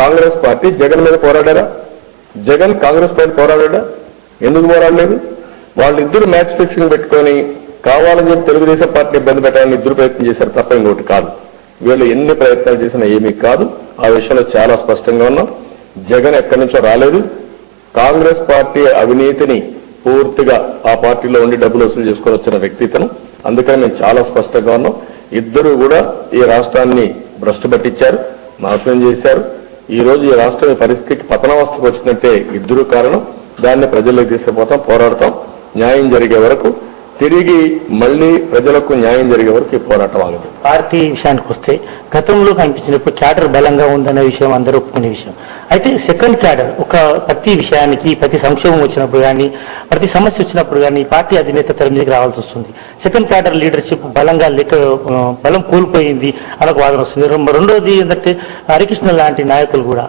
Congress party Jagan మీద పోరాడారా? Jagan Congress party పోరాడా? ఎందుకు పోరాడలేదు? వాళ్ళిద్దరు మ్యాచ్ ఫిక్సింగ్ పెట్టుకొని కావాలని చెప్పి తెలుగుదేశం పార్టీ ఇబ్బంది పెట్టాలని ఇద్దరు ప్రయత్నం చేశారు తప్ప ఇంకోటి కాదు. వీళ్ళు ఎన్ని ప్రయత్నాలు చేసినా ఏమీ కాదు. ఆ విషయంలో చాలా స్పష్టంగా ఉన్నాం. జగన్ ఎక్కడి నుంచో రాలేదు. కాంగ్రెస్ పార్టీ అవినీతిని పూర్తిగా ఆ పార్టీలో ఉండి డబ్బులు వసూలు చేసుకొని వచ్చిన వ్యక్తి ఇతను. అందుకని మేము చాలా స్పష్టంగా ఉన్నాం. ఇద్దరు కూడా ఈ రాష్ట్రాన్ని భ్రష్టు పట్టించారు, నాశనం చేశారు. ఈ రోజు ఈ రాష్ట్రం పరిస్థితికి పతనావస్థకు వచ్చినట్టే ఇద్దరు కారణం. దాన్ని ప్రజల్లోకి తీసుకుపోతాం, పోరాడతాం. న్యాయం జరిగే వరకు, తిరిగి మళ్లీ ప్రజలకు న్యాయం జరిగే వరకు ఈ పోరాటం ఆగదు. పార్టీ విషయానికి వస్తే గతంలో కనిపించినప్పుడు క్యాడర్ బలంగా ఉందనే విషయం అందరూ ఒప్పుకునే విషయం. అయితే సెకండ్ క్యాడర్ ప్రతి విషయానికి, ప్రతి సంక్షేమం వచ్చినప్పుడు కానీ, ప్రతి సమస్య వచ్చినప్పుడు కానీ పార్టీ అధినేత తెర మీదకి రావాల్సి వస్తుంది. సెకండ్ క్యాడర్ లీడర్షిప్ బలం కోల్పోయింది అని ఒక వాదన వస్తుంది. రెండోది ఏంటంటే హరికృష్ణ లాంటి నాయకులు కూడా,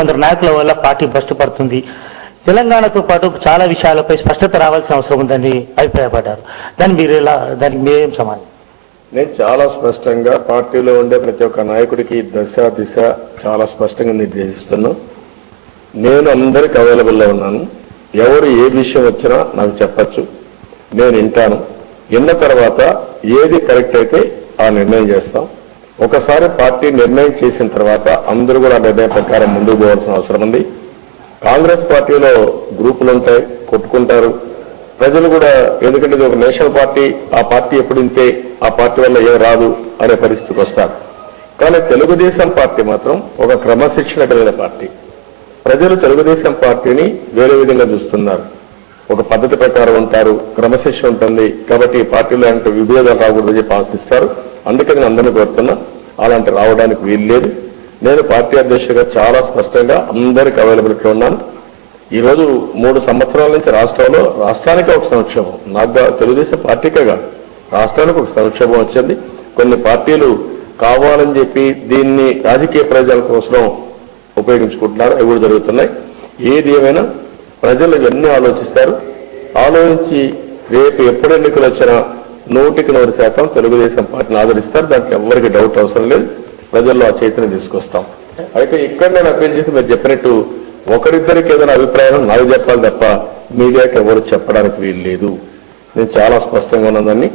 కొందరు నాయకుల వల్ల పార్టీ భ్రష్టుపడుతుంది. తెలంగాణతో పాటు చాలా విషయాలపై స్పష్టత రావాల్సిన అవసరం ఉందని అభిప్రాయపడ్డారు. దానికి మీరేం సమాధానం? నేను చాలా స్పష్టంగా పార్టీలో ఉండే ప్రతి ఒక్క నాయకుడికి దశ దిశ చాలా స్పష్టంగా నిర్దేశిస్తున్నాను. నేను అందరికి అవైలబుల్లో ఉన్నాను. ఎవరు ఏ విషయం వచ్చినా నాకు చెప్పచ్చు, నేను వింటాను. విన్న తర్వాత ఏది కరెక్ట్ అయితే ఆ నిర్ణయం చేస్తాం. ఒకసారి పార్టీ నిర్ణయం చేసిన తర్వాత అందరూ కూడా ఆ నిర్ణయం ప్రకారం ముందుకు పోవాల్సిన అవసరం ఉంది. కాంగ్రెస్ పార్టీలో గ్రూపులు ఉంటాయి, కొట్టుకుంటారు ప్రజలు కూడా. ఎందుకంటే ఇది ఒక నేషనల్ పార్టీ, ఆ పార్టీ ఎప్పుడు ఇంతే, ఆ పార్టీ వల్ల ఏం రాదు అనే పరిస్థితికి వస్తారు. కానీ తెలుగుదేశం పార్టీ మాత్రం ఒక క్రమశిక్షణ కలిగిన పార్టీ. ప్రజలు తెలుగుదేశం పార్టీని వేరే విధంగా చూస్తున్నారు. ఒక పద్ధతి ప్రకారం ఉంటారు, క్రమశిక్షణ ఉంటుంది. కాబట్టి ఈ పార్టీలో అంటే విభేదాలు రాకూడదని చెప్పి ఆశిస్తారు. అందుకని నేను అందరినీ కోరుతున్నా, అలాంటి రావడానికి వీలు లేదు. నేను పార్టీ అధ్యక్షుడిగా చాలా స్పష్టంగా అందరికి అవైలబిలిటీ ఉన్నాను. ఈ రోజు 3 సంవత్సరాల నుంచి రాష్ట్రానికి ఒక సంక్షోభం, నాకు తెలుగుదేశం పార్టీకే కాదు రాష్ట్రానికి ఒక సంక్షోభం వచ్చింది. కొన్ని పార్టీలు కావాలని చెప్పి దీన్ని రాజకీయ ప్రయోజనాల కోసం ఉపయోగించుకుంటున్నారు. అవి కూడా జరుగుతున్నాయి. ఏది ఏమైనా ప్రజలు ఇవన్నీ ఆలోచిస్తారు. ఆలోచించి రేపు ఎప్పుడు ఎన్నికలు వచ్చినా 100% తెలుగుదేశం పార్టీని ఆదరిస్తారు. దాంట్లో ఎవరికి డౌట్ అవసరం లేదు. ప్రజల్లో ఆ చైతన్యం తీసుకొస్తాం. అయితే ఇక్కడ నేను అప్పీల్ చేసి మీరు చెప్పినట్టు ఒకరిద్దరికి ఏదైనా అభిప్రాయం నాకు చెప్పాలి తప్ప మీడియాకి ఎవరు చెప్పడానికి వీలు లేదు. నేను చాలా స్పష్టంగా ఉన్నదాన్ని.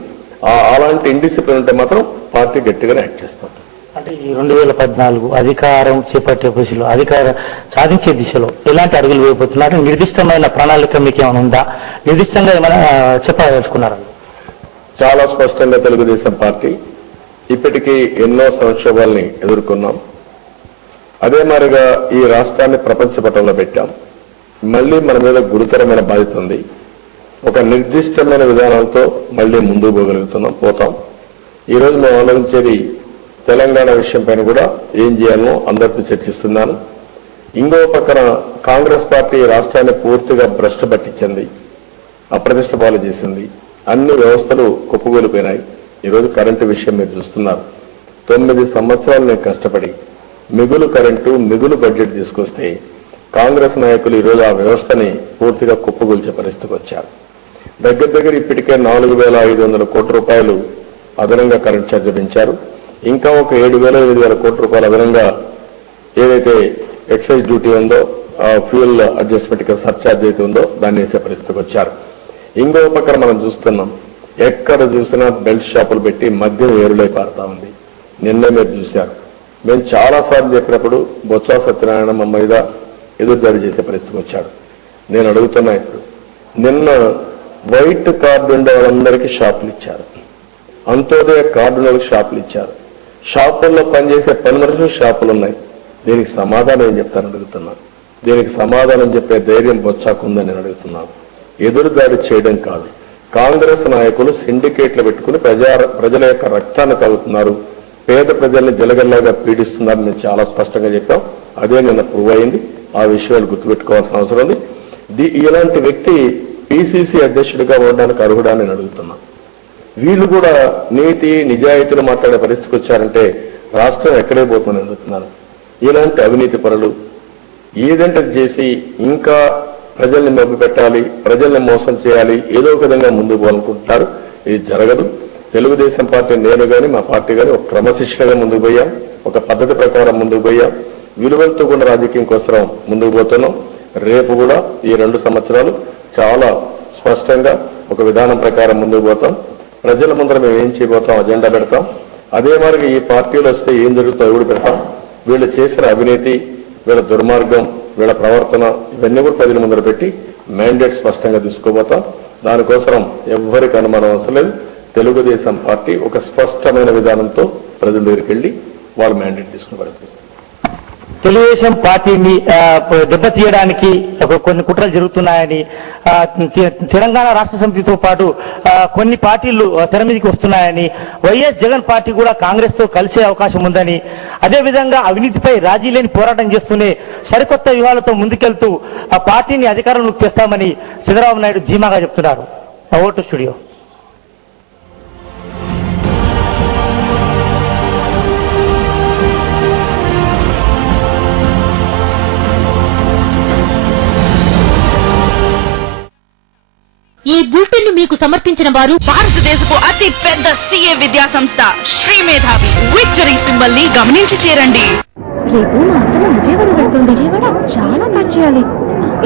అలాంటి ఇండిసిప్లిన్ ఉంటే మాత్రం పార్టీ గట్టిగానే యాక్ట్ చేస్తాం. అంటే ఈ 2014 అధికారం చేపట్టే దిశలో, అధికారం సాధించే దిశలో ఎలాంటి అడుగులు వేయబోతున్నారు? నిర్దిష్టమైన ప్రణాళిక మీకు ఏమైనా ఉందా? నిర్దిష్టంగా ఏమైనా చెప్పదలుచుకున్నారా? చాలా స్పష్టంగా తెలుగుదేశం పార్టీ ఇప్పటికీ ఎన్నో సంక్షోభాల్ని ఎదుర్కొన్నాం. అదే మాదిరిగా ఈ రాష్ట్రాన్ని ప్రపంచ పటంలో పెట్టాం. మళ్లీ మన మీద గురుతరమైన బాధ్యత ఉంది. ఒక నిర్దిష్టమైన విధానాలతో మళ్లీ ముందుకు పోతాం. ఈ రోజు మేము ఆలోచించేది తెలంగాణ విషయం పైన కూడా ఏం చేయాలో అందరితో చర్చిస్తున్నాను. ఇంకో పక్కన కాంగ్రెస్ పార్టీ రాష్ట్రాన్ని పూర్తిగా భ్రష్టు పట్టించింది, అప్రతిష్ట పాలు చేసింది. అన్ని వ్యవస్థలు కుప్పగూలిపోయినాయి. ఈరోజు కరెంటు విషయం మీరు చూస్తున్నారు. 9 సంవత్సరాలు నేను కష్టపడి మిగులు కరెంటు, మిగులు బడ్జెట్ తీసుకొస్తే కాంగ్రెస్ నాయకులు ఈరోజు ఆ వ్యవస్థని పూర్తిగా కుప్పగూల్చే పరిస్థితికి వచ్చారు. దగ్గర ఇప్పటికే 4,500 కోట్ల రూపాయలు అదనంగా కరెంట్ ఛార్జ్ పెంచారు. ఇంకా ఒక 7,000-8,000 కోట్ల రూపాయలు అదనంగా ఏదైతే ఎక్సైజ్ డ్యూటీ ఉందో, ఫ్యూయల్ అడ్జస్ట్మెంట్ సర్ఛార్జ్ అయితే ఉందో దాన్ని వేసే పరిస్థితికి వచ్చారు. ఇంకో పక్కన మనం చూస్తున్నాం, ఎక్కడ చూసినా బెల్ట్ షాపులు పెట్టి మద్యం ఏరులై పారుతా ఉంది. నిన్న మీరు చూశారు. మేము చాలాసార్లు చెప్పినప్పుడు బొత్స సత్యనారాయణ మా మీద ఎదురుదాడి చేసే పరిస్థితికి వచ్చాడు. నేను అడుగుతున్నా, ఇప్పుడు నిన్న వైట్ కార్డు ఉండే వాళ్ళందరికీ షాపులు ఇచ్చారు, అంత్యోదయ కార్డు ఉన్న వాళ్ళకి షాపులు ఇచ్చారు. షాపుల్లో పనిచేసే పని మనుషులు షాపులు ఉన్నాయి. దీనికి సమాధానం ఏం చెప్తారని అడుగుతున్నాను. దీనికి సమాధానం చెప్పే ధైర్యం బొత్సాకుందని నేను అడుగుతున్నాను. ఎదురుదాడి చేయడం కాదు. కాంగ్రెస్ నాయకులు సిండికేట్లు పెట్టుకుని ప్రజల యొక్క రక్తాన్ని తాగుతున్నారు, పేద ప్రజల్ని జలగల్లాగా పీడిస్తున్నారని మేము చాలా స్పష్టంగా చెప్పాం. అదే నిన్న ప్రూవ్ అయింది. ఆ విషయాలు గుర్తుపెట్టుకోవాల్సిన అవసరం ఉంది. ఇలాంటి వ్యక్తి పిసిసి అధ్యక్షుడిగా ఉండడానికి అర్హుడా నేను అడుగుతున్నా. వీళ్ళు కూడా నీతి నిజాయితీలు మాట్లాడే పరిస్థితికి వచ్చారంటే రాష్ట్రం ఎక్కడే పోతుందని అడుగుతున్నాను. ఇలాంటి అవినీతి పరులు ఏదంటే చేసి ఇంకా ప్రజల్ని మభ్య పెట్టాలి, ప్రజల్ని మోసం చేయాలి, ఏదో ఒక విధంగా ముందుకు పోవాలనుకుంటున్నారు. ఇది జరగదు. తెలుగుదేశం పార్టీ నేను కానీ మా పార్టీ కానీ ఒక క్రమశిక్షణగా ముందుకు పోయాం, ఒక పద్ధతి ప్రకారం ముందుకు పోయాం. విలువలతో కూడిన రాజకీయం కోసం ముందుకు పోతున్నాం. రేపు కూడా ఈ 2 సంవత్సరాలు చాలా స్పష్టంగా ఒక విధానం ప్రకారం ముందుకు పోతాం. ప్రజల ముందర మేము ఏం చేయబోతాం అజెండా పెడతాం. అదే మరి ఈ పార్టీలు వస్తే ఏం జరుగుతుందో కూడా పెడతాం. వీళ్ళు చేసిన అవినీతి, వీళ్ళ దుర్మార్గం, వీళ్ళ ప్రవర్తన ఇవన్నీ కూడా ప్రజల ముందర పెట్టి మ్యాండేట్ స్పష్టంగా తీసుకోబోతాం. దానికోసం ఎవ్వరికి అనుమానం అవసరం లేదు. తెలుగుదేశం పార్టీ ఒక స్పష్టమైన విధానంతో ప్రజల దగ్గరికి వెళ్లి వాళ్ళు మ్యాండేట్ తీసుకునే పరిస్థితి. తెలుగుదేశం పార్టీని దెబ్బతీయడానికి కొన్ని కుట్రలు జరుగుతున్నాయని తెలంగాణ రాష్ట్ర సమితితో పాటు కొన్ని పార్టీలు తెర మీదకి వస్తున్నాయని, వైఎస్ జగన్ పార్టీ కూడా కాంగ్రెస్ తో కలిసే అవకాశం ఉందని, అదేవిధంగా అవినీతిపై రాజీ లేని పోరాటం చేస్తూనే సరికొత్త వ్యూహాలతో ముందుకెళ్తూ ఆ పార్టీని అధికారంలోకి తెస్తామని చంద్రబాబు నాయుడు ధీమాగా చెప్తున్నారు. Vote studio. ఈ బులెటిన్ మీకు సమర్పించిన వారు భారతదేశపు అతి పెద్ద సిఏ విద్యా సంస్థ శ్రీ మేధావి. విక్టరీ సింబల్ ని గమనించి చేరండి. రేపు మా అత్తమ్మ విజయవాడ వెళ్తుంది. విజయవాడ చాలా ఖర్చు చేయాలి.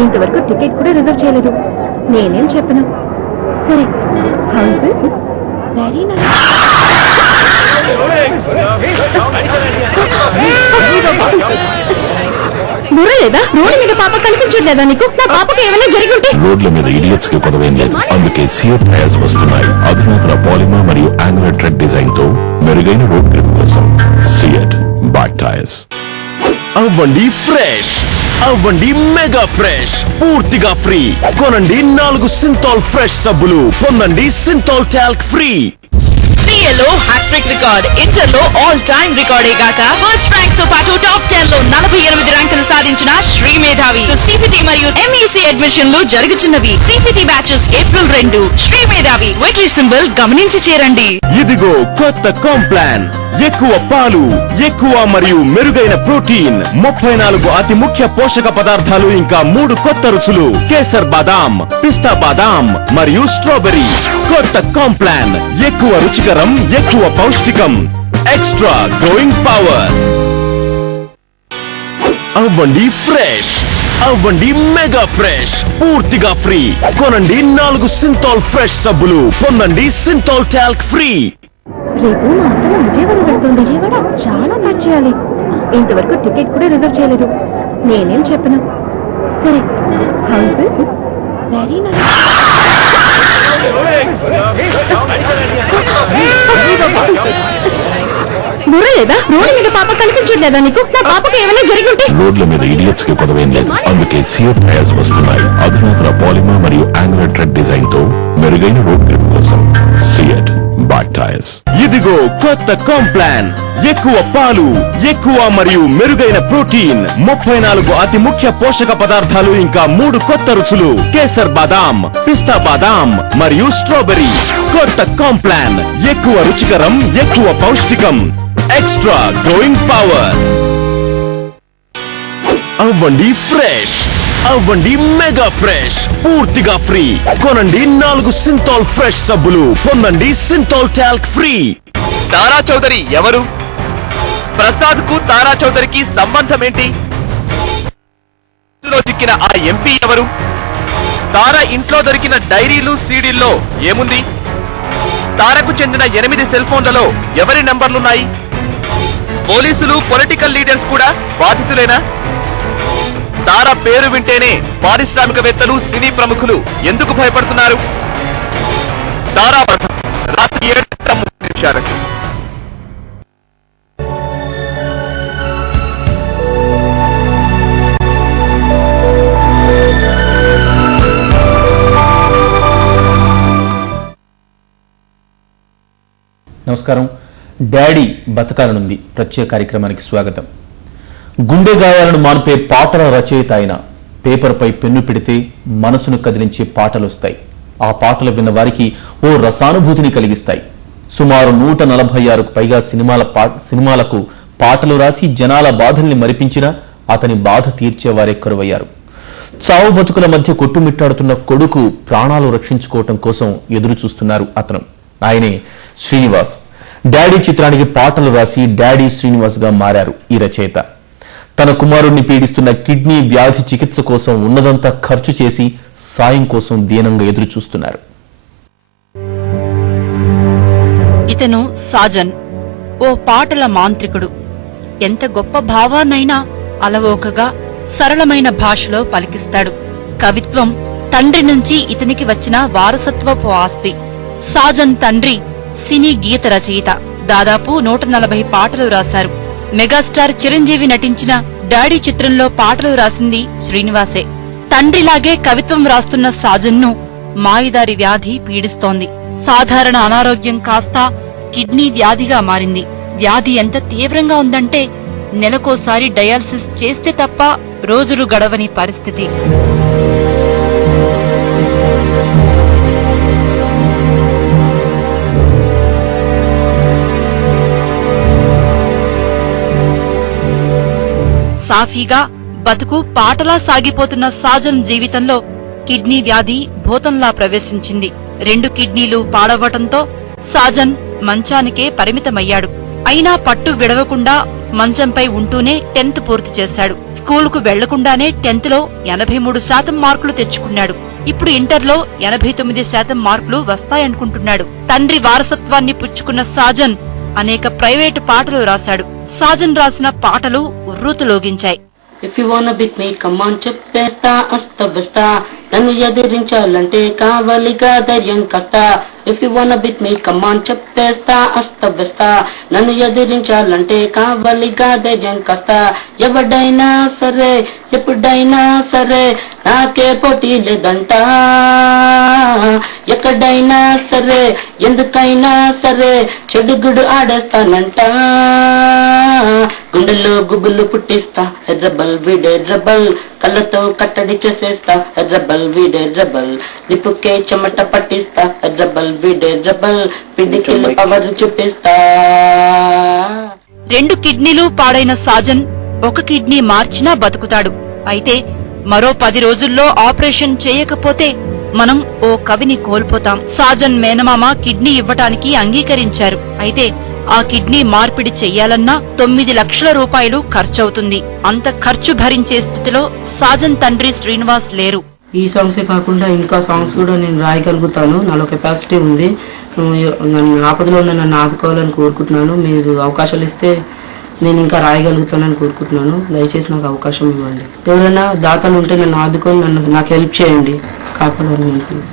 ఇంతవరకు టికెట్ కూడా రిజర్వ్ చేయలేదు. నేనేం చెప్పను. సరే, హౌస్ వెరీ నైస్. బుర్ర లేదా? రోడ్డు మీద పాప కనిపించట్లేదా నీకు? నా పాపకు ఏమైనా జరిగి ఉంటే? రోడ్ల మీద ఇడియట్స్ కి కొదవేం లేదు. అందుకే సియట్ టైర్స్ వస్తున్నాయి. అధునాతన పాలిమర్ మరియు యాంగులర్ ట్రెడ్ డిజైన్ తో మెరుగైన రోడ్ గ్రిప్ కోసం సియట్ బైక్ టైర్స్. అవ్వండి ఫ్రెష్, అవ్వండి మెగా ఫ్రెష్, పూర్తిగా ఫ్రీ. కొనండి 4 సింథాల్ ఫ్రెష్ సబ్బులు, పొందండి సింథాల్ టాల్క్ ఫ్రీ. సిఏలో హ్యాట్రిక్ రికార్డ్, ఇంటర్ లో ఆల్ టైమ్ రికార్డే గాక ఫస్ట్ ర్యాంక్ తో పాటు టాప్ 10 లో 48 ర్యాంకులు సాధించిన శ్రీ మేధావి. సిపిటి మరియు ఎంఈసీ అడ్మిషన్లు జరుగుతున్నవి. CPT batches April 2. Sri Medhavi victory symbol గమనించి చేరండి. ఇదిగో కొత్త కాంప్లాన్. ఎక్కువ పాలు, ఎక్కువ మరియు మెరుగైన ప్రోటీన్, 34 అతి ముఖ్య పోషక పదార్థాలు, ఇంకా 3 కొత్త రుచులు: కేసర్ బాదాం, పిస్తా బాదాం మరియు స్ట్రాబెర్రీ. కొత్త కాంప్లాన్, ఎక్కువ రుచికరం, ఎక్కువ పౌష్టికం, ఎక్స్ట్రా గ్రోయింగ్ పవర్. అవ్వండి ఫ్రెష్, అవ్వండి మెగా ఫ్రెష్, పూర్తిగా ఫ్రీ. కొనండి 4 సింథాల్ ఫ్రెష్ సబ్బులు, పొందండి సింథాల్ టాల్క్ ఫ్రీ. రేపు మా అత్తమ్మ విజయవాడ వెళ్తుంది. విజయవాడ చాలా ఖర్చు చేయాలి. ఇంతవరకు టికెట్ కూడా రిజర్వ్ చేయలేదు. నేనేం చెప్పను. సరే, హౌస్ వెరీ నైస్. బుర్ర లేదా? రోడ్డు మీద పాప కనిపించట్లేదా నీకు? నా పాపకు ఏమైనా జరిగి ఉంటే? రోడ్ల మీద ఇడియట్స్ కి కొదవేం లేదు. అందుకే సియట్ టైర్స్ వస్తున్నాయి. అధునాతన పాలిమర్ మరియు యాంగులర్ ట్రెడ్ డిజైన్ తో మెరుగైన రోడ్ గ్రిప్ కోసం సియట్ బైక్ టైర్స్. ఇదిగో కొత్త కాంప్లాన్. ఎక్కువ పాలు, ఎక్కువ మరియు మెరుగైన ప్రోటీన్, 34 అతి ముఖ్య పోషక పదార్థాలు, ఇంకా 3 కొత్త రుచులు: కేసర్ బాదాం, పిస్తా బాదాం మరియు స్ట్రాబెర్రీ. కొత్త కాంప్లాన్, ఎక్కువ రుచికరం, ఎక్కువ పౌష్టికం, ఎక్స్ట్రా గ్రోయింగ్ పవర్. అవ్వండి ఫ్రెష్, అవ్వండి మెగా ఫ్రెష్, పూర్తిగా ఫ్రీ. కొనండి 4 సింథాల్ ఫ్రెష్ సబ్బులు, పొందండి సింథాల్ టాల్క్ ఫ్రీ. తారా చౌదరి ఎవరు? ప్రసాద్ కు తారా చౌదరికి సంబంధం ఏంటి? చిక్కిన ఆ ఎంపీ ఎవరు? తారా ఇంట్లో దొరికిన డైరీలు, సీడీల్లో ఏముంది? తారకు చెందిన 8 సెల్ ఫోన్లలో ఎవరి నంబర్లున్నాయి? పోలీసులు, పొలిటికల్ లీడర్స్ కూడా బాధితులేనా? తారా పేరు వింటేనే పారిశ్రామికవేత్తలు, సినీ ప్రముఖులు ఎందుకు భయపడుతున్నారు? తారా రాత్రి 7:30 నమస్కారం. డాడీ బతకాలనుంది ప్రత్యేక కార్యక్రమానికి స్వాగతం. గుండె గాయాలను మాన్పే పాటల రచయిత ఆయన. పేపర్పై పెన్ను పెడితే మనసును కదిలించే పాటలు వస్తాయి. ఆ పాటలు విన్న వారికి ఓ రసానుభూతిని కలిగిస్తాయి. సుమారు 146కు పైగా సినిమాలకు పాటలు రాసి జనాల బాధల్ని మరిపించినా అతని బాధ తీర్చేవారే కరువయ్యారు. చావు బతుకుల మధ్య కొట్టుమిట్టాడుతున్న కొడుకు ప్రాణాలు రక్షించుకోవటం కోసం ఎదురు చూస్తున్నారు అతను. ఆయనే శ్రీనివాస్. డాడీ చిత్రానికి పాటలు రాసి డాడీ శ్రీనివాస్ గా మారారు ఈ రచయిత. తన కుమారుణ్ణి పీడిస్తున్న కిడ్నీ వ్యాధి చికిత్స కోసం ఉన్నదంతా ఖర్చు చేసి సాయం కోసం దీనంగా ఎదురు చూస్తున్నారు. ఇతను సాజన్, ఓ పాటల మాంత్రికుడు. ఎంత గొప్ప భావాన్నైనా అలవోకగా సరళమైన భాషలో పలికిస్తాడు. కవిత్వం తండ్రి నుంచి ఇతనికి వచ్చిన వారసత్వపు ఆస్తి. సాజన్ తండ్రి సినీ గీత రచయిత. దాదాపు 140 పాటలు రాశారు. మెగాస్టార్ చిరంజీవి నటించిన డాడీ చిత్రంలో పాటలు రాసింది శ్రీనివాసే. తండ్రిలాగే కవిత్వం రాస్తున్న సాజన్ను మాయిదారి వ్యాధి పీడిస్తోంది. సాధారణ అనారోగ్యం కాస్త కిడ్నీ వ్యాధిగా మారింది. వ్యాధి ఎంత తీవ్రంగా ఉందంటే నెలకోసారి డయాలసిస్ చేస్తే తప్ప రోజులు గడవని పరిస్థితి. సాఫీగా బతుకు పాటలా సాగిపోతున్న సాజన్ జీవితంలో కిడ్నీ వ్యాధి భూతంలా ప్రవేశించింది. 2 కిడ్నీలు పాడవటంతో సాజన్ మంచానికే పరిమితమయ్యాడు. అయినా పట్టు విడవకుండా మంచంపై ఉంటూనే 10th పూర్తి చేశాడు. స్కూలుకు వెళ్లకుండానే 10th లో 83% మార్కులు తెచ్చుకున్నాడు. ఇప్పుడు ఇంటర్లో 89% మార్కులు వస్తాయనుకుంటున్నాడు. తండ్రి వారసత్వాన్ని పుచ్చుకున్న సాజన్ అనేక ప్రైవేటు పాటలు రాశాడు. సాజన్ రాసిన పాటలు ఉర్రూతులోగించాయి. If you wanna beat me, come on చెప్పేస్తా అస్తవ్యస్తా, నన్ను ఎదిరించాలంటే కావలిగా ధైర్యం కస్తా. If you wanna beat me, come on చెప్పేస్తా అస్తవ్యస్తా, నన్ను ఎదిరించాలంటే కావలిగా ధైర్యం కస్తా. ఎవడైనా సరే ఎప్పుడైనా సరే నాకే పోటీ లేదంట, ఎక్కడైనా సరే ఎందుకైనా సరే చెడుగుడు ఆడేస్తానంట. గుండెల్లో గుబులు పుట్టిస్తా రెబల్ వీడే రెబల్, కళ్ళతో కట్టడి చేసేస్తా రెబల్ వీడే రెబల్, నిప్పుకే చెమట పట్టిస్తా రెబల్ వీడే రెబల్, పిడికిల్ పవర్ చూపిస్తా. 2 కిడ్నీలు పాడైన సాజన్ 1 కిడ్నీ మార్చినా బతుకుతాడు. అయితే మరో 10 రోజుల్లో ఆపరేషన్ చేయకపోతే మనం ఓ కవిని కోల్పోతాం. సాజన్ మేనమామ కిడ్నీ ఇవ్వటానికి అంగీకరించారు. అయితే ఆ కిడ్నీ మార్పిడి చెయ్యాలన్నా 9 లక్షల రూపాయలు ఖర్చవుతుంది. అంత ఖర్చు భరించే స్థితిలో సాజన్ తండ్రి శ్రీనివాస్ లేరు. ఈ సాంగ్సే కాకుండా ఇంకా సాంగ్స్ కూడా నేను రాయగలుగుతాను. నాలో కెపాసిటీ ఉంది. నన్ను ఆపదలో ఉన్న నన్ను ఆదుకోవాలని కోరుకుంటున్నాను. మీరు అవకాశాలు ఇస్తే నేను ఇంకా రాయగలుగుతానని కోరుకుంటున్నాను. దయచేసి నాకు అవకాశం ఇవ్వండి. ఎవరైనా దాతలు ఉంటే నన్ను ఆదుకొని నాకు హెల్ప్ చేయండి. కాపాడండి ప్లీజ్.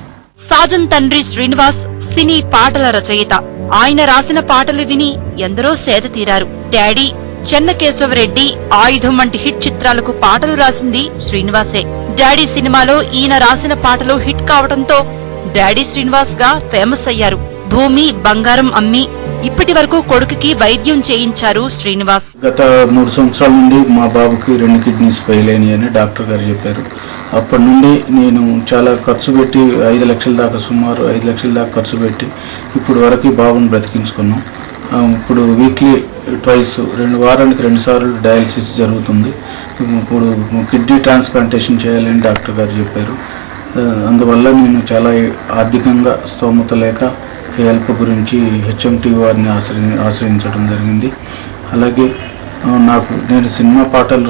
సాజన్ తండ్రి శ్రీనివాస్ సినీ పాటల రచయిత. ఆయన రాసిన పాటలు విని ఎందరో సేద తీరారు. డాడీ, చెన్నకేశవరెడ్డి, ఆయుధం వంటి హిట్ చిత్రాలకు పాటలు రాసింది శ్రీనివాసే. డాడీ సినిమాలో ఈయన రాసిన పాటలు హిట్ కావడంతో డాడీ శ్రీనివాస్ గా ఫేమస్ అయ్యారు. భూమి, బంగారం అమ్మి ఇప్పటి వరకు కొడుకుకి వైద్యం చేయించారు శ్రీనివాస్. గత 3 సంవత్సరాల నుండి మా బాబుకి 2 కిడ్నీస్ ఫెయిల్ అయినాయి అని డాక్టర్ గారు చెప్పారు. అప్పటి నుండి నేను చాలా ఖర్చు పెట్టి 5 లక్షల దాకా, సుమారు 5 లక్షల దాకా ఖర్చు పెట్టి ఇప్పుడు వరకు బాబుని బ్రతికించుకున్నాం. ఇప్పుడు వీక్లీ ట్వైస్, వారానికి 2 సార్లు డయాలసిస్ జరుగుతుంది. ఇప్పుడు కిడ్నీ ట్రాన్స్ప్లాంటేషన్ చేయాలని డాక్టర్ గారు చెప్పారు. అందువల్ల నేను చాలా ఆర్థికంగా స్తోమత లేక హెల్ప్ గురించి హెచ్ఎంటీ వారిని ఆశ్రయించడం జరిగింది. అలాగే నేను సినిమా పాటలు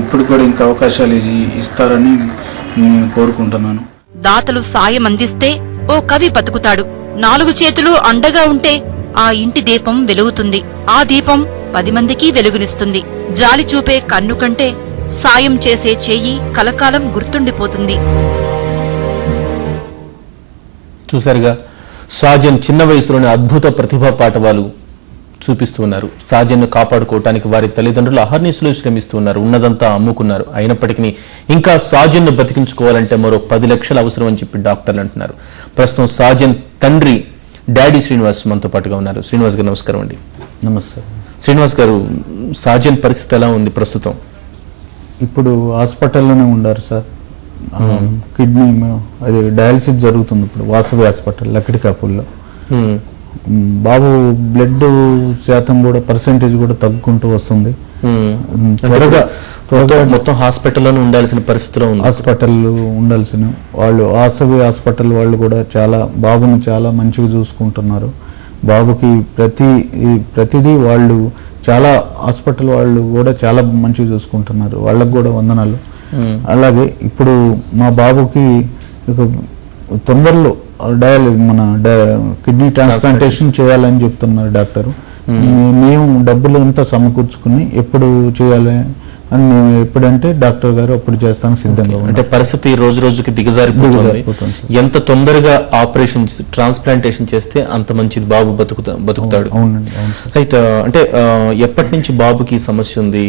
ఇప్పుడు కూడా ఇంకా అవకాశాలు ఇస్తారని నేను కోరుకుంటున్నాను. దాతలు సాయం అందిస్తే ఓ కవి బతుకుతాడు. 4 చేతులు అండగా ఉంటే ఆ ఇంటి దీపం వెలుగుతుంది. ఆ దీపం 10 మందికి వెలుగునిస్తుంది. జాలి చూపే కన్ను కంటే సాయం చేసే చెయ్యి కలకాలం గుర్తుండిపోతుంది. చూశారుగా, సాజన్ చిన్న వయసులోని అద్భుత ప్రతిభా పాటవాలు చూపిస్తూ ఉన్నారు. సాజన్ను కాపాడుకోవటానికి వారి తల్లిదండ్రులు అహర్నిశలు శ్రమిస్తూ ఉన్నారు. ఉన్నదంతా అమ్ముకున్నారు. అయినప్పటికీ ఇంకా సాజన్ను బతికించుకోవాలంటే మరో 10 లక్షలు అవసరం అని చెప్పి డాక్టర్లు అంటున్నారు. ప్రస్తుతం సాజన్ తండ్రి డాడీ శ్రీనివాస్ మనతో పాటుగా ఉన్నారు. శ్రీనివాస్ గారు నమస్కారం అండి. నమస్తే. శ్రీనివాస్ గారు, సాజన్ పరిస్థితి ఎలా ఉంది ప్రస్తుతం? ఇప్పుడు హాస్పిటల్లోనే ఉన్నారు సార్. కిడ్నీ అది డయాలసిస్ జరుగుతుంది ఇప్పుడు వాసవి హాస్పిటల్ లక్కిడికాపుల్లో. బాబు బ్లడ్ శాతం కూడా పర్సెంటేజ్ కూడా తగ్గుకుంటూ వస్తుంది. త్వరగా మొత్తం హాస్పిటల్లోనే ఉండాల్సిన పరిస్థితిలో ఉంది. హాస్పిటల్ ఉండాల్సిన వాళ్ళు, వాసవి హాస్పిటల్ వాళ్ళు కూడా బాబుని చాలా మంచిగా చూసుకుంటున్నారు. బాబుకి ప్రతిదీ వాళ్ళు చాలా హాస్పిటల్ వాళ్ళు కూడా చాలా మంచిగా చూసుకుంటున్నారు, వాళ్ళకు కూడా వందనాలు. అలాగే ఇప్పుడు మా బాబుకి తొందరలో కిడ్నీ ట్రాన్స్ప్లాంటేషన్ చేయాలని చెప్తున్నారు డాక్టర్. మేము డబ్బులు అంతా సమకూర్చుకుని ఎప్పుడు చేయాలి అని మేము ఎప్పుడంటే డాక్టర్ గారు అప్పుడు చేస్తాను సిద్ధంగా. అంటే పరిస్థితి రోజు రోజుకి దిగజారిపోతుంది. ఎంత తొందరగా ఆపరేషన్ ట్రాన్స్ప్లాంటేషన్ చేస్తే అంత మంచిది, బాబు బతుకుతాడు. అవునండి. రైట్. అంటే ఎప్పటి నుంచి బాబుకి సమస్య ఉంది?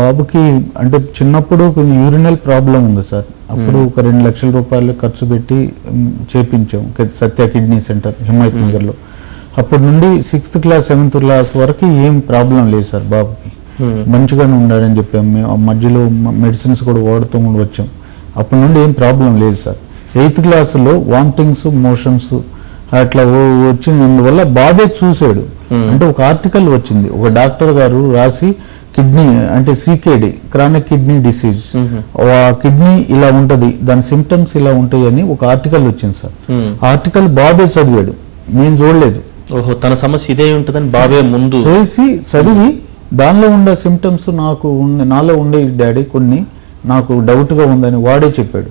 బాబుకి అంటే చిన్నప్పుడు యూరినల్ ప్రాబ్లం ఉంది సార్. అప్పుడు ఒక 2 లక్షల రూపాయలు ఖర్చు పెట్టి చేపించాం సత్య కిడ్నీ సెంటర్ హిమాయత్ నగర్ లో. అప్పటి నుండి 6th క్లాస్ 7th క్లాస్ వరకు ఏం ప్రాబ్లం లేదు సార్ బాబుకి, మంచిగానే ఉన్నాడని చెప్పాం. మేము మధ్యలో మెడిసిన్స్ కూడా వాడుతూ వచ్చాం. అప్పటి నుండి ఏం ప్రాబ్లం లేదు సార్. 8th క్లాస్లో వామిటింగ్స్ మోషన్స్ అట్లా వచ్చినందువల్ల బాబే చూశాడు. అంటే ఒక ఆర్టికల్ వచ్చింది, ఒక డాక్టర్ గారు రాసి కిడ్నీ అంటే CKD chronic kidney disease, kidney ఇలా ఉంటది, దాని సిమ్టమ్స్ ఇలా ఉంటాయి అని ఒక ఆర్టికల్ వచ్చింది సార్. ఆర్టికల్ బాబే చదివాడు, నేను చూడలేదు. ఓహో, తన సమస్య ఇదే ఉంటుందని బాబే ముందు చేసి చదివి దానిలో ఉండే సిమ్టమ్స్ నాలో ఉండే డాడీ కొన్ని నాకు డౌట్ గా ఉందని వాడే చెప్పాడు.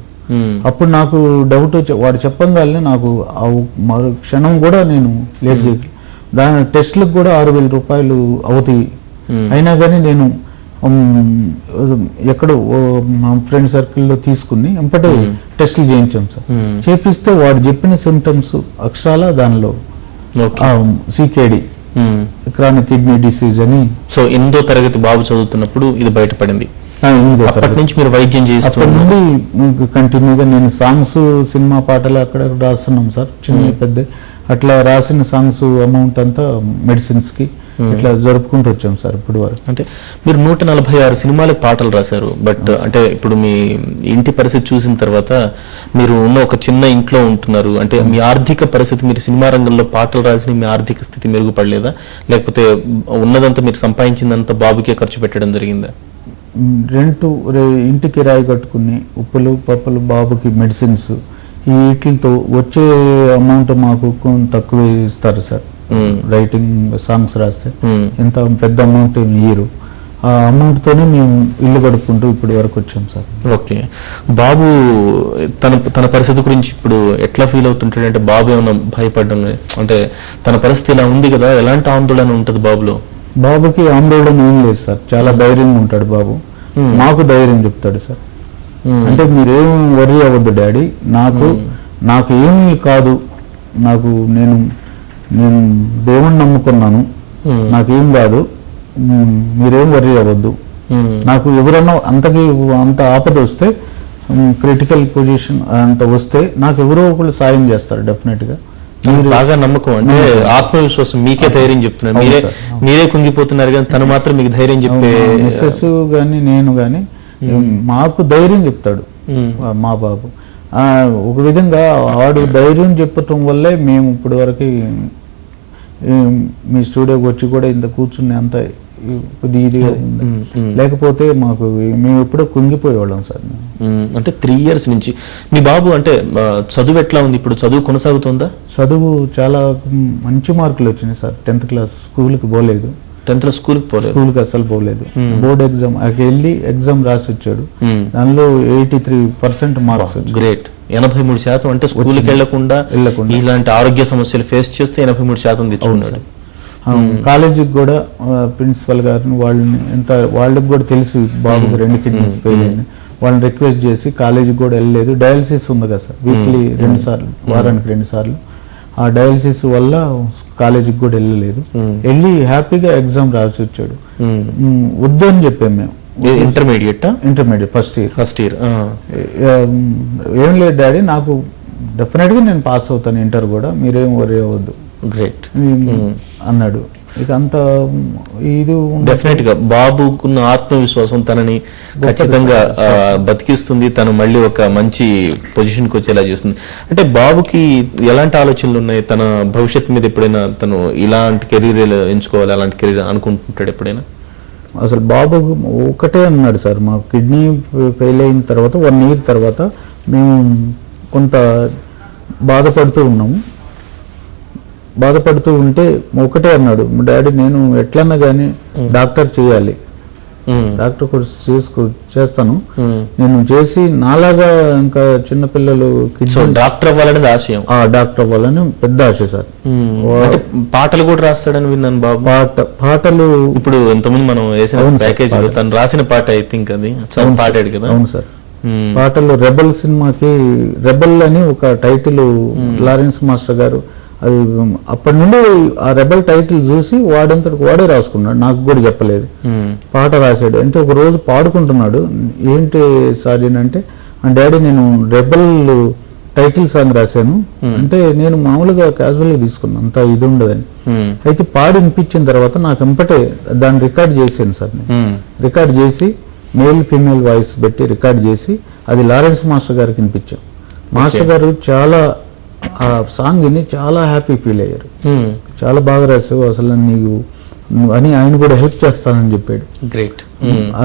అప్పుడు నాకు డౌట్ వాడు చెప్పగానే నాకు మరో క్షణం కూడా నేను లేట్ చేయలేదు. దాని టెస్ట్లకు కూడా 6,000 రూపాయలు అవుతాయి. అయినా కానీ నేను ఎక్కడో మా ఫ్రెండ్ సర్కిల్లో తీసుకుని ఎంపటే టెస్టులు చేయించాం సార్. చేపిస్తే వాడు చెప్పిన సిమ్టమ్స్ అక్షరాల దానిలో CKD క్రానిక్ కిడ్నీ డిసీజ్ అని. సో 8వ తరగతి బాబు చదువుతున్నప్పుడు ఇది బయటపడింది. అప్పటి నుంచి మీరు వైద్యం చేస్తున్నారు? నుండి కంటిన్యూగా నేను సాంగ్స్, సినిమా పాటలు అక్కడ రాస్తున్నాం సార్, చిన్న పెద్ద అట్లా రాసిన సాంగ్స్ అమౌంట్ అంతా మెడిసిన్స్ కి ఇట్లా జరుపుకుంటూ వచ్చాం సార్ ఇప్పుడు వరకు. అంటే మీరు 146 సినిమాలకు పాటలు రాశారు. బట్ అంటే ఇప్పుడు మీ ఇంటి పరిస్థితి చూసిన తర్వాత మీరు ఉన్న ఒక చిన్న ఇంట్లో ఉంటున్నారు. అంటే మీ ఆర్థిక పరిస్థితి, మీరు సినిమా రంగంలో పాటలు రాసిన మీ ఆర్థిక స్థితి మెరుగుపడలేదా? లేకపోతే ఉన్నదంతా మీరు సంపాదించిందంతా బాబుకే ఖర్చు పెట్టడం జరిగిందా? ఇంటి కిరాయి కట్టుకుని ఉప్పులు పప్పులు బాబుకి మెడిసిన్స్ వీటితో వచ్చే అమౌంట్ మాకు తక్కువ ఇస్తారు సార్. రైటింగ్ సాంగ్స్ రాస్తే ఎంత పెద్ద అమౌంట్ ఇయ్యరు. ఆ అమౌంట్ తోనే మేము ఇల్లు గడుపుకుంటూ ఇప్పటి వరకు వచ్చాం సార్. ఓకే. బాబు తన పరిస్థితి గురించి ఇప్పుడు ఎట్లా ఫీల్ అవుతుంటాడు? అంటే బాబు ఏమైనా భయపడడం, అంటే తన పరిస్థితి ఇలా ఉంది కదా, ఎలాంటి ఆందోళన ఉంటుంది బాబులో? బాబుకి ఆందోళన ఏం లేదు సార్, చాలా ధైర్యంగా ఉంటాడు బాబు. మాకు ధైర్యం చెప్తాడు సార్. అంటే మీరేం వరి అవ్వద్దు డాడీ, నాకు ఏమీ కాదు, నేను దేవుణ్ణి నమ్ముకున్నాను, నాకేం కాదు, మీరేం వరి అవ్వద్దు. నాకు ఎవరన్నా అంత ఆపద వస్తే, క్రిటికల్ పొజిషన్ అంత వస్తే నాకు ఎవరో ఒకళ్ళు సాయం చేస్తారు డెఫినెట్ గా. బాగా నమ్మకం, అంటే ఆత్మవిశ్వాసం, మీకే ధైర్యం చెప్తున్నారు. మీరే కుంగిపోతున్నారు కానీ తను మాత్రం మీకు ధైర్యం చెప్పే. మిస్సెస్ గాని నేను గాని మాకు ధైర్యం చెప్తాడు మా బాబు. ఒక విధంగా వాడు ధైర్యం చెప్పటం వల్లే మేము ఇప్పటి వరకు మీ స్టూడియోకి వచ్చి కూడా ఇంత కూర్చుని అంత కొద్ది ఇదిగా ఉంది. లేకపోతే మేము ఎప్పుడో కుంగిపోయేవాళ్ళం సార్. అంటే 3 years నుంచి మీ బాబు అంటే చదువు ఎట్లా ఉంది ఇప్పుడు? చదువు కొనసాగుతుందా? చదువు చాలా మంచి మార్కులు వచ్చినాయి సార్. 10th క్లాస్ స్కూల్కి పోలేదు. 10th లో స్కూల్కి అసలు పోలేదు. బోర్డ్ ఎగ్జామ్ వెళ్ళి ఎగ్జామ్ రాసి వచ్చాడు. దానిలో 83% మార్క్స్. గ్రేట్. 83%. అంటే స్కూల్కి వెళ్లకుండా ఇలాంటి ఆరోగ్య సమస్యలు ఫేస్ చేస్తే 83% తెచ్చుకున్నాడు. కాలేజీకి కూడా ప్రిన్సిపల్ గారిని వాళ్ళకి కూడా తెలుసు బాబుకి 2 కిడ్నీస్ ఫెయిల్ అయింది. వాళ్ళని రిక్వెస్ట్ చేసి కాలేజీకి కూడా వెళ్ళలేదు. డయాలసిస్ ఉంది కదా సార్, వీక్లీ 2 సార్లు, వారానికి 2 సార్లు. ఆ డయాలసిస్ వల్ల కాలేజీకి కూడా వెళ్ళలేదు. వెళ్ళి హ్యాపీగా ఎగ్జామ్ రాసి వచ్చాడు. వద్దని చెప్పాం మేము. ఇంటర్మీడియట్ ఫస్ట్ ఇయర్ ఏం లేదు డాడీ, నాకు డెఫినెట్ గా నేను పాస్ అవుతాను ఇంటర్ కూడా, మీరేం వరీ అవ్వద్దు. గ్రేట్ అన్నాడు. ఇక అంత ఇది డెఫినెట్ గా బాబుకున్న ఆత్మవిశ్వాసం తనని ఖచ్చితంగా బతికిస్తుంది. తను మళ్ళీ ఒక మంచి పొజిషన్కి వచ్చేలా చేస్తుంది. అంటే బాబుకి ఎలాంటి ఆలోచనలు ఉన్నాయి? తన భవిష్యత్తు మీద ఎప్పుడైనా తను ఇలాంటి కెరీర్ ఎంచుకోవాలి, అలాంటి కెరీర్ అనుకుంటుంటాడు ఎప్పుడైనా? అసలు బాబు ఒకటే అన్నాడు సార్, మా కిడ్నీ ఫెయిల్ అయిన తర్వాత 1 year తర్వాత మేము కొంత బాధపడుతూ ఉన్నాము. బాధపడుతూ ఉంటే ఒకటే అన్నాడు, డాడీ నేను ఎట్లన్నా కానీ డాక్టర్ చేయాలి, డాక్టర్ కోర్స్ చేస్తాను, నేను చేసి నాలాగా ఇంకా చిన్నపిల్లలు డాక్టర్ అవ్వాలని ఆశయం. డాక్టర్ అవ్వాలని పెద్ద ఆశ సార్. పాటలు కూడా రాస్తాడని విన్నాను బాబు. పాటలు ఇప్పుడు ఎంతమంది మనం వేసిన ప్యాకేజ్ తను రాసిన పాట ఐ థింక్ అది పాడాడు కదా. అవును సార్. పాటలు రెబల్ సినిమాకి రెబల్ అని ఒక టైటిల్ లారెన్స్ మాస్టర్ గారు, అది అప్పటి నుండి ఆ రెబల్ టైటిల్ చూసి వాడంతటికి వాడే రాసుకున్నాడు, నాకు కూడా చెప్పలేదు. పాట రాశాడు. అంటే ఒక రోజు పాడుకుంటున్నాడు, ఏంటి సార్ అంటే, డాడీ నేను రెబల్ టైటిల్ సాంగ్ రాశాను అంటే, నేను మామూలుగా క్యాజువల్ గా తీసుకున్నాను, అంత ఇది ఉండదని. అయితే పాడి వినిపించిన తర్వాత నాకు ఎంపటే దాన్ని రికార్డ్ చేశాను సార్. నేను రికార్డ్ చేసి మేల్ ఫీమేల్ వాయిస్ పెట్టి రికార్డ్ చేసి అది లారెన్స్ మాస్టర్ గారికి వినిపించాం. మాస్టర్ గారు చాలా ఆ సాంగ్ ని చాలా హ్యాపీ ఫీల్ అయ్యారు. చాలా బాగా రాసావు అసలు నీవు అని ఆయన కూడా హెల్ప్ చేస్తానని చెప్పాడు. గ్రేట్.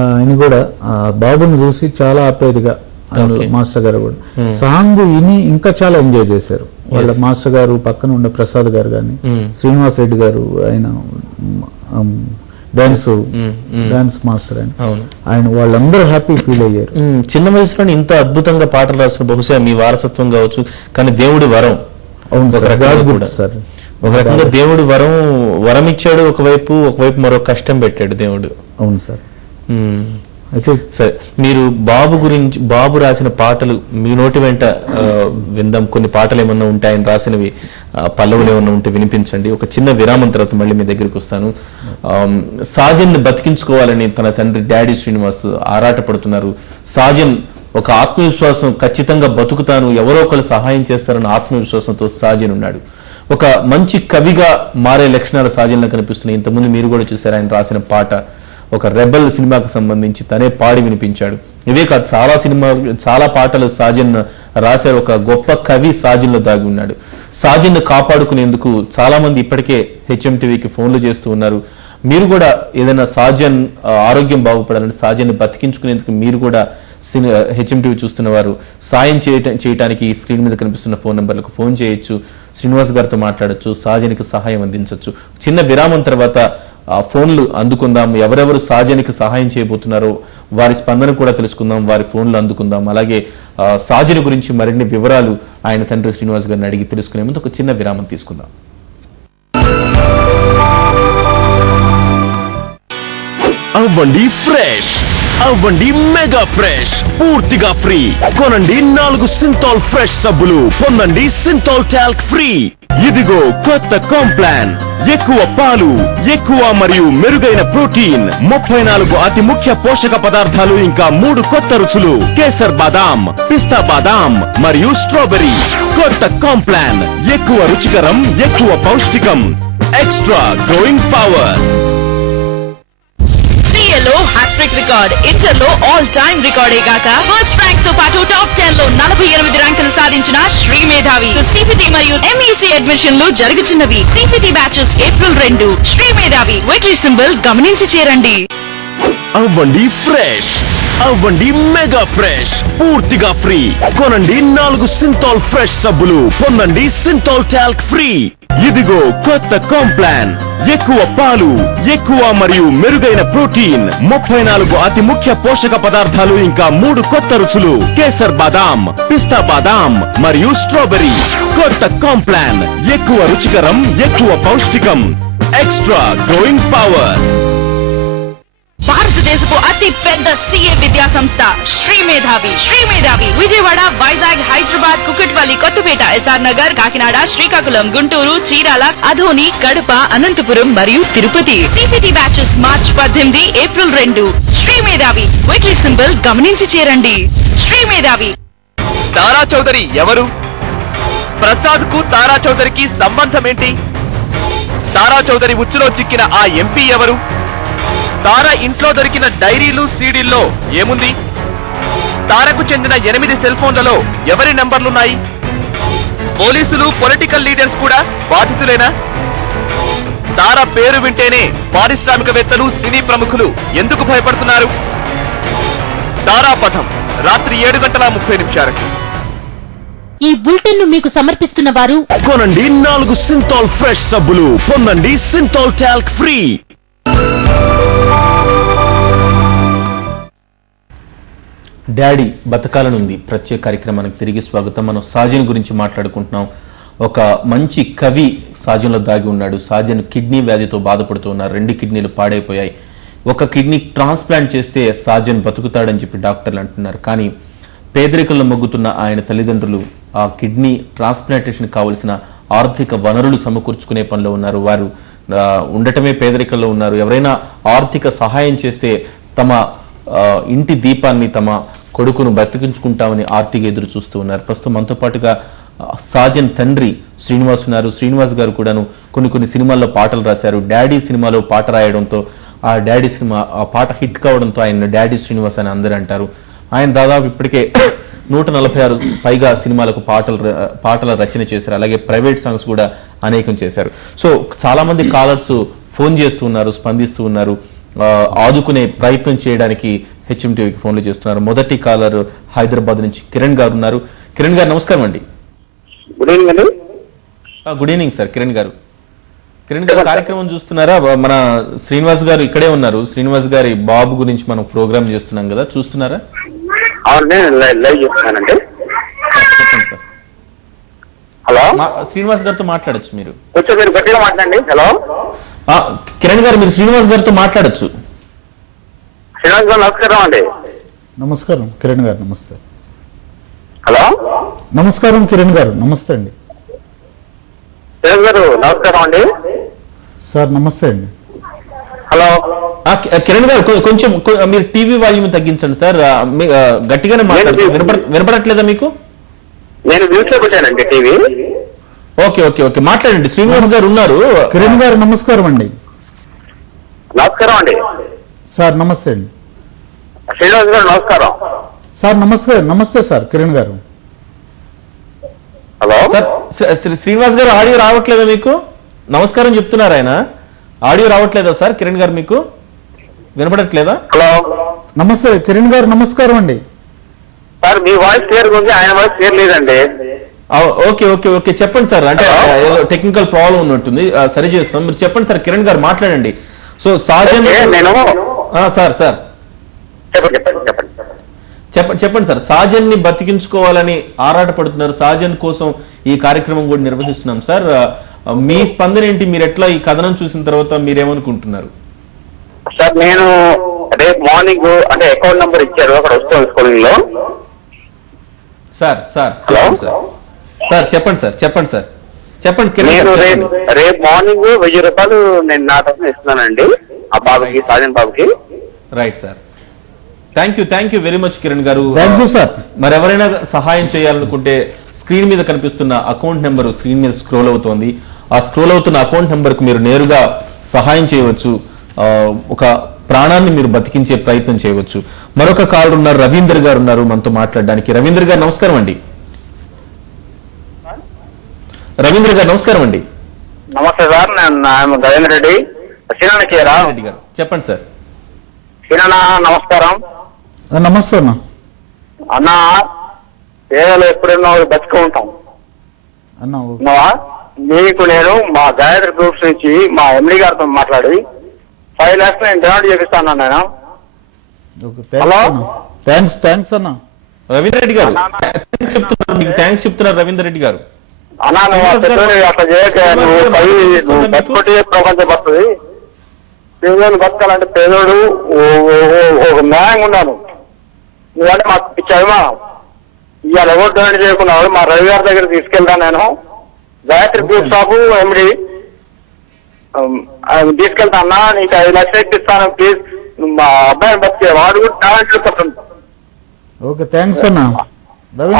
ఆయన కూడా ఆ బాబుని చూసి చాలా ఆప్యాయతగా మాస్టర్ గారు కూడా సాంగ్ విని ఇంకా చాలా ఎంజాయ్ చేశారు. వాళ్ళ మాస్టర్ గారు పక్కన ఉండే ప్రసాద్ గారు కానీ, శ్రీనివాస్ రెడ్డి గారు, ఆయన డాన్స్ మాస్టర్ ఆయన వాళ్ళందరూ హ్యాపీ ఫీల్ అయ్యారు. చిన్న వయసులో ఇంత అద్భుతంగా పాటలు రాసిన బహుశా మీ వారసత్వం కావచ్చు, కానీ దేవుడి వరం. అవును సార్. ఒక రకంగా దేవుడి వరం ఇచ్చాడు ఒకవైపు మరో కష్టం పెట్టాడు దేవుడు. అవును సార్. అయితే సరే, మీరు బాబు రాసిన పాటలు మీ నోటి వెంట విందాం. కొన్ని పాటలు ఏమన్నా ఉంటాయని రాసినవి, పల్లవులు ఏమన్నా ఉంటే వినిపించండి. ఒక చిన్న విరామం తర్వాత మళ్ళీ మీ దగ్గరికి వస్తాను. సాజన్ బతికించుకోవాలని తన తండ్రి డాడీ శ్రీనివాస్ ఆరాటపడుతున్నారు. సాజన్ ఒక ఆత్మవిశ్వాసం, ఖచ్చితంగా బతుకుతాను, ఎవరో ఒకరు సహాయం చేస్తారన్న ఆత్మవిశ్వాసంతో సాజన్ ఉన్నాడు. ఒక మంచి కవిగా మారే లక్షణాలు సాజన్లో కనిపిస్తున్నాయి. ఇంతకుముందు మీరు కూడా చూశారు, ఆయన రాసిన పాట ఒక రెబల్ సినిమాకు సంబంధించి తనే పాడి వినిపించాడు. ఇవే కాదు, చాలా పాటలు సాజన్ రాశారు. ఒక గొప్ప కవి సాజన్లో దాగి ఉన్నాడు. సాజన్ కాపాడుకునేందుకు చాలా మంది ఇప్పటికే హెచ్ఎంటీవీకి ఫోన్లు చేస్తూ ఉన్నారు. మీరు కూడా ఏదైనా సాజన్ ఆరోగ్యం బాగుపడాలంటే, సాజన్ బతికించుకునేందుకు మీరు కూడా హెచ్ఎంటీవీ చూస్తున్న వారు సాయం చేయడానికి ఈ స్క్రీన్ మీద కనిపిస్తున్న ఫోన్ నెంబర్లకు ఫోన్ చేయొచ్చు. శ్రీనివాస్ గారితో మాట్లాడొచ్చు, సాజన్కి సహాయం అందించవచ్చు. చిన్న విరామం తర్వాత ఫోన్లు అందుకుందాం. ఎవరెవరు సాజన్కి సహాయం చేయబోతున్నారో వారి స్పందన కూడా తెలుసుకుందాం, వారి ఫోన్లు అందుకుందాం. అలాగే సాజన్ గురించి మరిన్ని వివరాలు ఆయన తండ్రి శ్రీనివాస్ గారిని అడిగి తెలుసుకునే ముందు ఒక చిన్న విరామం తీసుకుందాం. అవ్వండి ఫ్రెష్, అవ్వండి మెగా ఫ్రెష్, పూర్తిగా ఫ్రీ. కొనండి 4 సింథాల్ ఫ్రెష్ సబ్బులు, పొందండి సింథాల్ టాల్క్ ఫ్రీ. ఇదిగో కొత్త కాంప్లాన్. ఎక్కువ పాలు, ఎక్కువ మరియు మెరుగైన ప్రోటీన్, 34 అతి ముఖ్య పోషక పదార్థాలు, ఇంకా 3 కొత్త రుచులు: కేసర్ బాదాం, పిస్తా బాదాం మరియు స్ట్రాబెర్రీ. కొత్త కాంప్లాన్, ఎక్కువ రుచికరం, ఎక్కువ పౌష్టికం, ఎక్స్ట్రా గ్రోయింగ్ పవర్. లో హ్యాట్రిక్ రికార్డ్, ఇంటర్ లో ఆల్ టైమ్ రికార్డే గాక ఫస్ట్ ర్యాంక్ తో పాటు టాప్ 10 లో 48 ర్యాంకులు సాధించిన శ్రీ మేధావి. సిపిటి మరియు ఎంఈసీ అడ్మిషన్లు జరుగుతున్నవి. CPT batches April 2. Sri Medhavi వెట్రీ సింబల్ గమనించి చేరండి. అవ్వండి ఫ్రెష్, అవ్వండి మెగా ఫ్రెష్, పూర్తిగా ఫ్రీ. కొనండి 4 సింథాల్ ఫ్రెష్ సబ్బులు, పొందండి సింథాల్ టాల్క్ ఫ్రీ. ఇదిగో కొత్త కాంప్లాన్. ఎక్కువ పాలు, ఎక్కువ మరియు మెరుగైన ప్రోటీన్, 34 అతి ముఖ్య పోషక పదార్థాలు, ఇంకా 3 కొత్త రుచులు: కేసర్ బాదాం, పిస్తా బాదాం మరియు స్ట్రాబెర్రీ. కొత్త కాంప్లాన్, ఎక్కువ రుచికరం, ఎక్కువ పౌష్టికం, ఎక్స్ట్రా గ్రోయింగ్ పవర్. భారతదేశపు అతి పెద్ద సిఏ విద్యా సంస్థ శ్రీ మేధావి. శ్రీ మేధావి విజయవాడ, వైజాగ్, హైదరాబాద్, కుకట్పల్లి, కొత్తపేట, ఎస్ఆర్ నగర్, కాకినాడ, శ్రీకాకుళం, గుంటూరు, చీరాల, అధోని, కడప, అనంతపురం మరియు తిరుపతి. సిపిటి బ్యాచెస్ మార్చి 18, ఏప్రిల్ 2. శ్రీ మేధావి వెట్రీ సింబల్ గమనించి చేరండి. శ్రీ మేధావి. తారా చౌదరి ఎవరు? ప్రసాద్ కు తారా చౌదరికి సంబంధం ఏంటి? తారా చౌదరి ఉచ్చులో చిక్కిన ఆ ఎంపీ ఎవరు? తార ఇంట్లో దొరికిన డైరీలు, సీడీల్లో ఏముంది? తారకు చెందిన 8 సెల్ ఫోన్లలో ఎవరి నంబర్లున్నాయి? పోలీసులు, పొలిటికల్ లీడర్స్ కూడా బాధితులేనా? తార పేరు వింటేనే పారిశ్రామికవేత్తలు, సినీ ప్రముఖులు ఎందుకు భయపడుతున్నారు? తారాపథం రాత్రి 7:30 30 ఈ బులెటిన్ ను మీకు సమర్పిస్తున్న వారు కొనండి 4 సింతాల్ ఫ్రెష్ సబ్బులు, పొందండి సింతాల్ టాల్క్ ఫ్రీ. డాడీ బతకాలనుంది ప్రత్యేక కార్యక్రమానికి తిరిగి స్వాగతం. మనం సాజన్ గురించి మాట్లాడుకుంటున్నాం. ఒక మంచి కవి సాజన్లో దాగి ఉన్నాడు. సాజన్ కిడ్నీ వ్యాధితో బాధపడుతూ ఉన్నారు. 2 కిడ్నీలు పాడైపోయాయి. ఒక కిడ్నీ ట్రాన్స్ప్లాంట్ చేస్తే సాజన్ బతుకుతాడని చెప్పి డాక్టర్లు అంటున్నారు. కానీ పేదరికంలో మొగ్గుతున్న ఆయన తల్లిదండ్రులు ఆ కిడ్నీ ట్రాన్స్ప్లాంటేషన్ కావలసిన ఆర్థిక వనరులు సమకూర్చుకునే పనిలో ఉన్నారు. వారు ఉండటమే పేదరికంలో ఉన్నారు. ఎవరైనా ఆర్థిక సహాయం చేస్తే తమ ఇంటి దీపాన్ని, తమ కొడుకును బతికించుకుంటామని ఆర్తిగా ఎదురు చూస్తూ ఉన్నారు. ప్రస్తుతం మనతో పాటుగా సాజన్ తండ్రి శ్రీనివాస్ ఉన్నారు. శ్రీనివాస్ గారు కూడాను కొన్ని సినిమాల్లో పాటలు రాశారు. డాడీ సినిమాలో పాట రాయడంతో ఆ డాడీ సినిమా ఆ పాట హిట్ కావడంతో ఆయన డాడీ శ్రీనివాస్ అని అందరూ అంటారు. ఆయన దాదాపు ఇప్పటికే 146 పైగా సినిమాలకు పాటల రచన చేశారు. అలాగే ప్రైవేట్ సాంగ్స్ కూడా అనేకం చేశారు. సో చాలా మంది కాలర్స్ ఫోన్ చేస్తూ ఉన్నారు, స్పందిస్తూ ఉన్నారు, ఆదుకునే ప్రయత్నం చేయడానికి హెచ్ఎంటీవీకి ఫోన్లు చేస్తున్నారు. మొదటి కాలర్ హైదరాబాద్ నుంచి కిరణ్ గారు ఉన్నారు. కిరణ్ గారు నమస్కారం అండి. గుడ్ ఈవినింగ్ అండి. Good evening sir. కిరణ్ గారు కార్యక్రమం చూస్తున్నారా? మన శ్రీనివాస్ గారు ఇక్కడే ఉన్నారు. శ్రీనివాస్ గారి బాబు గురించి మనం ప్రోగ్రామ్ చేస్తున్నాం కదా, చూస్తున్నారా? లైవ్ చేస్తున్నానండి. చెప్పండి సార్. హలో, శ్రీనివాస్ గారితో మాట్లాడచ్చు మీరు. కొంచెం మీరు గట్టిగా మాట్లాడండి. హలో కిరణ్ గారు, మీరు శ్రీనివాస్ గారితో మాట్లాడచ్చు. శ్రీనివాస్ గారు నమస్కారం అండి. నమస్కారం కిరణ్ గారు. నమస్తే. హలో, నమస్కారం కిరణ్ గారు. నమస్తే అండి. శ్రీనివాస్ గారు నమస్కారం అండి. సార్ నమస్తే అండి. హలో కిరణ్ గారు, కొంచెం మీరు టీవీ వాల్యూమ్ తగ్గించండి సార్. గట్టిగానే మాట్లాడుతున్నారు. వినపడట్లేదా మీకు? నేను న్యూస్ లో పెట్టానండి టీవీ. ఓకే ఓకే ఓకే, మాట్లాడండి. శ్రీనివాస్ గారు ఉన్నారు. కిరణ్ గారు నమస్కారం అండి. నమస్కారం అండి. సార్ నమస్తే అండి. శ్రీనివాస్ గారు నమస్కారం. సార్ నమస్తే. నమస్తే సార్ కిరణ్ గారు. హలో సార్, శ్రీనివాస్ గారు ఆడియో రావట్లేదా మీకు? నమస్కారం చెప్తున్నారు ఆయన. ఆడియో రావట్లేదా సార్? కిరణ్ గారు మీకు వినపడట్లేదా? హలో నమస్తే కిరణ్ గారు. నమస్కారం అండి. సార్ మీ వాయిస్ క్లియర్ ఉంది, ఆయన వాయిస్ క్లియర్ లేదండి. ఓకే ఓకే ఓకే, చెప్పండి సార్. అంటే టెక్నికల్ ప్రాబ్లం ఉన్నట్టుంది, సరి చేస్తాం. మీరు చెప్పండి సార్. కిరణ్ గారు మాట్లాడండి. సో సాజన్ నేను సార్ చెప్పండి చెప్పండి సార్. సాజన్ ని బతికించుకోవాలని ఆరాటపడుతున్నారు. సాజన్ కోసం ఈ కార్యక్రమం కూడా నిర్వహిస్తున్నాం సార్. మీ స్పందన ఏంటి? మీరు ఎట్లా ఈ కథనం చూసిన తర్వాత మీరేమనుకుంటున్నారు? సార్ నేను రేపు మార్నింగ్ అంటే అకౌంట్ నంబర్ ఇచ్చారు, అక్కడ వస్తాను స్కూలింగ్ లో. సార్ చెప్పండి సార్. చెప్పండి సార్. నేను రేపు మార్నింగ్ 1000 రూపాయలు నేను నా తరఫున ఇస్తున్నానండి ఆ బాబుకి, సాజన్ బాబుకి. Right sir. Thank you very much Kiran గారు. Thank you sir. మరెవరైనా సహాయం చేయాలనుకుంటే స్క్రీన్ మీద కనిపిస్తున్న అకౌంట్ నెంబర్ స్క్రీన్ మీద స్క్రోల్ అవుతోంది. ఆ స్క్రోల్ అవుతున్న అకౌంట్ నెంబర్ కు మీరు నేరుగా సహాయం చేయవచ్చు. ఒక ప్రాణాన్ని మీరు బతికించే ప్రయత్నం చేయవచ్చు. మరొక కాలర్ ఉన్నారు, రవీందర్ గారు ఉన్నారు మనతో మాట్లాడడానికి. రవీంద్ర గారు నమస్కారం అండి. నమస్తే సార్, నేను గజేంద్ర రెడ్డి. రెడ్డి గారు చెప్పండి సార్. సీనన్న నమస్కారం. నమస్తే అన్న. అన్న పేదలు ఎప్పుడైనా బతిక ఉంటాం అన్న. మీకు నేను మా గాయత్రి గ్రూప్స్ నుంచి మా ఎండి గారితో మాట్లాడి 5 lakhs నేను డొనేట్ చేపిస్తాను నేను. హలో థ్యాంక్స్ అన్న. రవీంద్ర రెడ్డి గారు థ్యాంక్స్ చెప్తున్నారు. రవీంద్ర రెడ్డి గారు అన్నా, నువ్వు అట్లా చేయక, నువ్వు బతుకుంటే ప్రపంచం వస్తుంది. పేదోడు బతకాలంటే పేదోడు ఒక న్యాయంగా ఉన్నాను. నువ్వంటే మాకు పిచ్చి అభిమానం. ఇవాళ ఎవరు డొనేట్ చేయకున్నాడు మా రవి గారి దగ్గర తీసుకెళ్తాను నేను. గాయత్రి గ్రూప్ షాప్ ఎండి తీసుకెళ్తా అన్నా, నీకు 5 lakhs ఇప్పిస్తాను ప్లీజ్. మా అబ్బాయిని బతికే వాడు కూడా టాలెంట్ పడుతుంది. ఓకే థ్యాంక్స్ అన్న.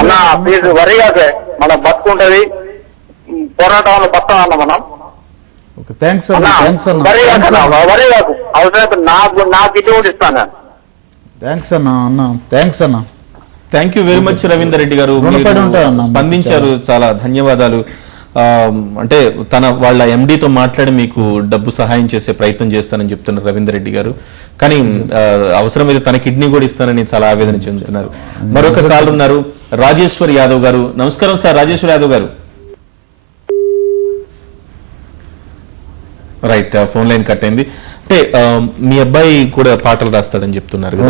అన్నా ప్లీజ్ వరి కాదే, మనం బతుకుంటది పోరాటంలో బతాం అన్న మనం. థ్యాంక్స్ అన్న. వరి కాదు, అవసరం నాకు ఇటు కూడా ఇస్తాను. థ్యాంక్స్ అన్న. Thank you very much Ravinder Reddy గారు, స్పందించారు. చాలా ధన్యవాదాలు. అంటే వాళ్ళ ఎండీతో మాట్లాడి మీకు డబ్బు సహాయం చేసే ప్రయత్నం చేస్తానని చెప్తున్నారు రవీందర్ రెడ్డి గారు. కానీ అవసరమైతే తన కిడ్నీ కూడా ఇస్తానని చాలా ఆవేదన చెందుతున్నారు. మరొక కాల్ ఉన్నారు, రాజేశ్వర్ యాదవ్ గారు. నమస్కారం సార్, రాజేశ్వర్ యాదవ్ గారు. రైట్, ఫోన్ లైన్ కట్ అయింది. అంటే మీ అబ్బాయి కూడా పాటలు రాస్తాడని చెప్తున్నారు కదా.